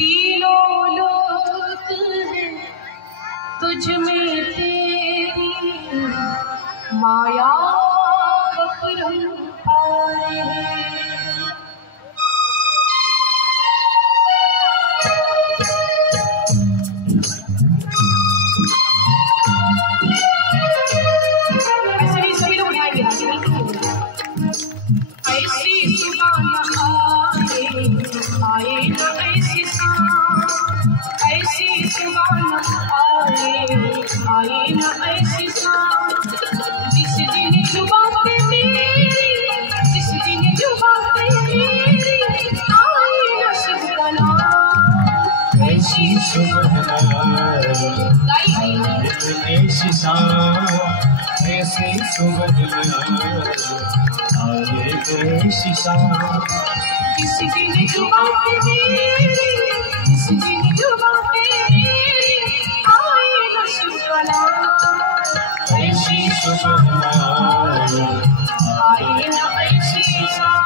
तीनों लोक है तुझ में तेरी माया अपरंपार है। सभी लोग उठाएंगे ऐसी सुबह आए न ऐसी शाम, ऐसी सुबह आए न ऐसी शाम। जिस दिन जुबां पे मेरी, जिस दिन जुबां पे मेरी आए न शिव का नाम। ऐसी सुबह ऐसी शाम, ऐसी सुबह आए ऐसी शाम। जिस दिन जुबां पे मेरी, जिस दिन जुबां पे मेरी आए न शिव का नाम। ऐसी सुबह आए न ऐसी शाम।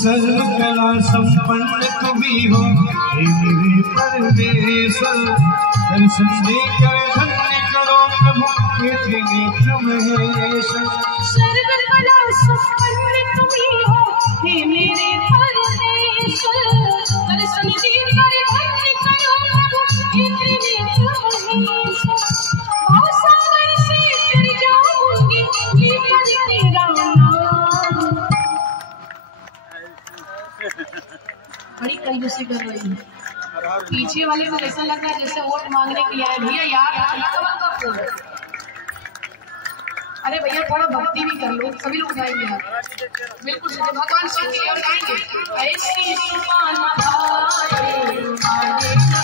सर्वकला संपन्न तुम्ही हो हे मेरे परमेश्वर। दर्शन देकर धन्य करो प्रभु ये त्रिनेत्र महेश। सर्वकला संपन्न तुम्ही हो हे मेरे परमेश्वर। दर्शन देकर धन्य करो प्रभु ये त्रिनेत्र महेश। भावसागर से तर जाऊंगी लेकर तेरा नाम। बड़ी कंजूसी कर रही है। पीछे वाले को ऐसा लग रहा है जैसे वोट मांगने के लिए आए। भैया यार अरे भैया थोड़ा भक्ति भी कर लो। सभी लोग गाएंगे यार, बिल्कुल भगवान शिव की ओर गाएंगे। ऐसी सुबह आए